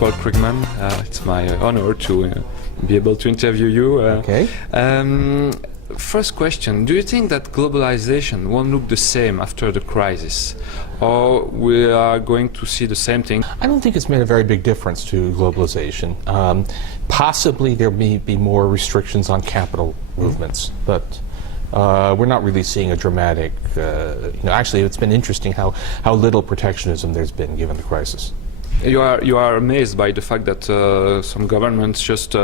Paul Krugman. It's my honor to be able to interview you. Okay. First question, do you think that globalization won't look the same after the crisis? Or we are going to see the same thing? I don't think it's made a very big difference to globalization. Possibly there may be more restrictions on capital movements, but we're not really seeing a dramatic, actually it's been interesting how little protectionism there's been given the crisis. You are amazed by the fact that some governments just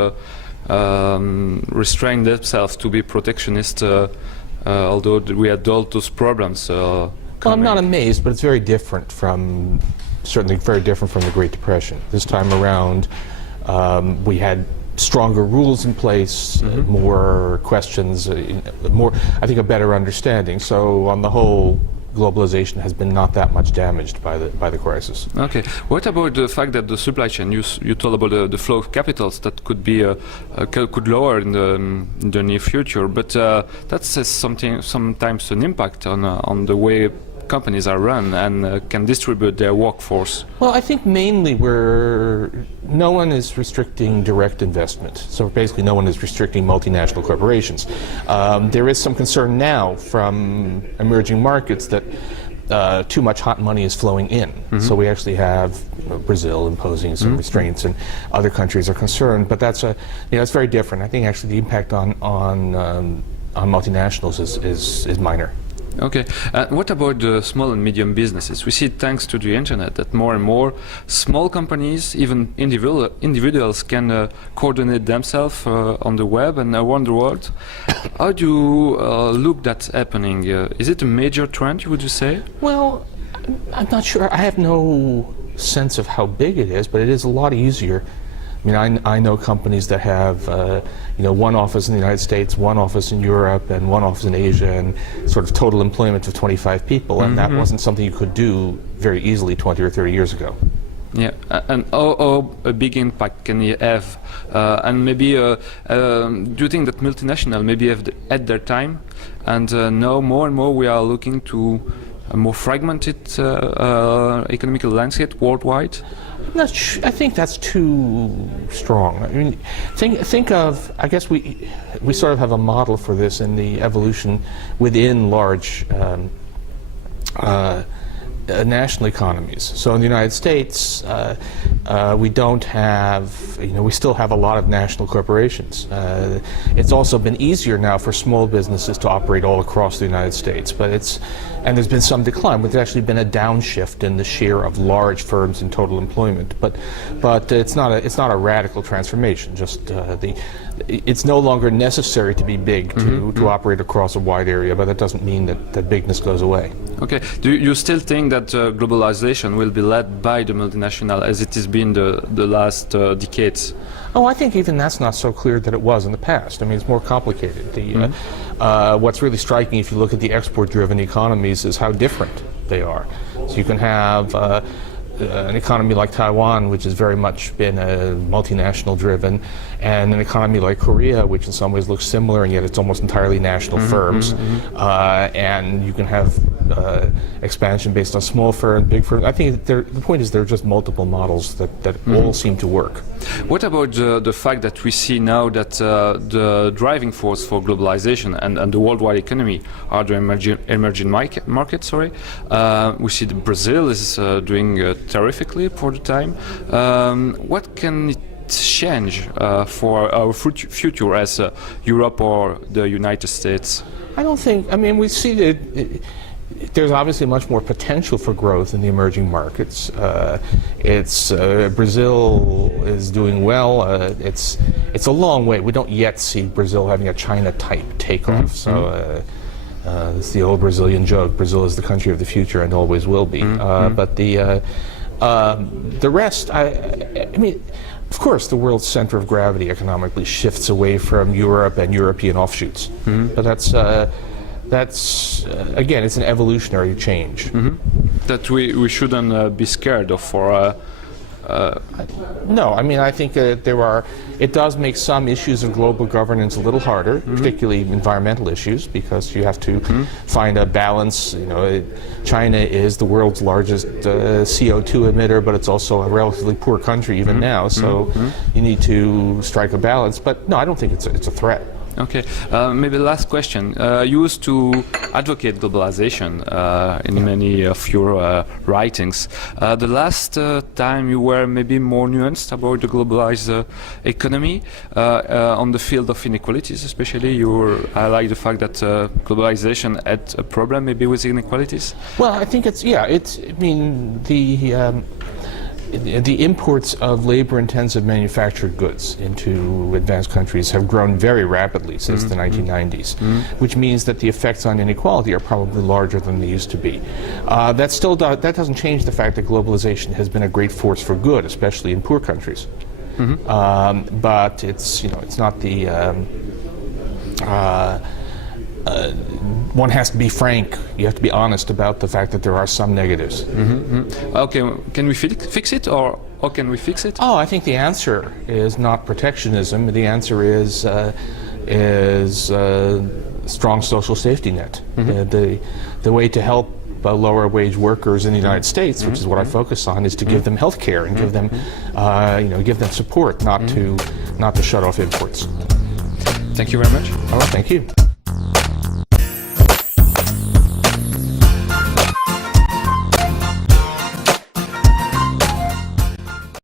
restrain themselves to be protectionist, although we had all those problems. Well, I'm not amazed, but it's very different from, certainly very different from the Great Depression. This time around, we had stronger rules in place, more questions, more, I think, a better understanding. So on the whole, globalization has been not that much damaged by the crisis. Okay. What about the fact that the supply chain, you told about the flow of capitals that could be could lower in the near future, but that says something, sometimes an impact on the way companies are run and can distribute their workforce. Well, I think mainly no one is restricting direct investment. So basically no one is restricting multinational corporations. There is some concern now from emerging markets that too much hot money is flowing in. So we actually have Brazil imposing some restraints, and other countries are concerned. But that's it's very different. I think actually the impact on multinationals is minor. Okay. What about the small and medium businesses? We see, thanks to the internet, that more and more small companies, even individuals, can coordinate themselves on the web and around the world. How do you look that happening? Is it a major trend, would you say? Well, I'm not sure. I have no sense of how big it is, but it is a lot easier. I mean, I know companies that have, one office in the United States, one office in Europe, and one office in Asia, and sort of total employment of 25 people, and that wasn't something you could do very easily 20 or 30 years ago. Yeah, and how a big impact can you have? And maybe, do you think that multinational maybe have at their time, and now more and more we are looking to a more fragmented economical landscape worldwide? I think that's too strong. I mean, think of, I guess we sort of have a model for this in the evolution within large national economies. So in the United States, we don't have, we still have a lot of national corporations. It's also been easier now for small businesses to operate all across the United States, and there's been some decline, but there's actually been a downshift in the share of large firms in total employment. But it's not a radical transformation. Just it's no longer necessary to be big to operate across a wide area, but that doesn't mean that bigness goes away. Okay. Do you still think that globalization will be led by the multinational as it has been the last decades? Oh, I think even that's not so clear that it was in the past. I mean, it's more complicated. What's really striking, if you look at the export-driven economies, is how different they are. So you can have an economy like Taiwan, which has very much been multinational driven, and an economy like Korea, which in some ways looks similar, and yet it's almost entirely national firms. And you can have expansion based on small firms, big firms. I think the point is there are just multiple models that all seem to work. What about the fact that we see now that the driving force for globalization and the worldwide economy are the emerging markets? We see that Brazil is doing terrifically for the time. What can it change for our future as Europe or the United States? I don't think, I mean, we see that there's obviously much more potential for growth in the emerging markets. Brazil is doing well. It's a long way. We don't yet see Brazil having a China-type takeoff. So it's the old Brazilian joke: Brazil is the country of the future and always will be. But the rest, I mean, of course, the world's center of gravity economically shifts away from Europe and European offshoots. But that's again, it's an evolutionary change. That we shouldn't be scared of, or No, I mean, I think it does make some issues of global governance a little harder, particularly environmental issues, because you have to find a balance. You know, China is the world's largest CO2 emitter, but it's also a relatively poor country even now, so you need to strike a balance. But no, I don't think it's a threat. Okay, maybe last question. You used to advocate globalization in many of your writings. The last time you were maybe more nuanced about the globalized economy on the field of inequalities, especially. I like the fact that globalization had a problem maybe with inequalities. Well, I think I mean, the imports of labor-intensive manufactured goods into advanced countries have grown very rapidly since the 1990s, which means that the effects on inequality are probably larger than they used to be. That doesn't change the fact that globalization has been a great force for good, especially in poor countries. But it's not the one has to be frank. You have to be honest about the fact that there are some negatives. Okay, can we fix it, or how can we fix it? Oh, I think the answer is not protectionism. The answer is strong social safety net. The way to help lower wage workers in the United States, which is what I focus on, is to give them health care and give them give them support, not to shut off imports. Thank you very much. Oh, thank you.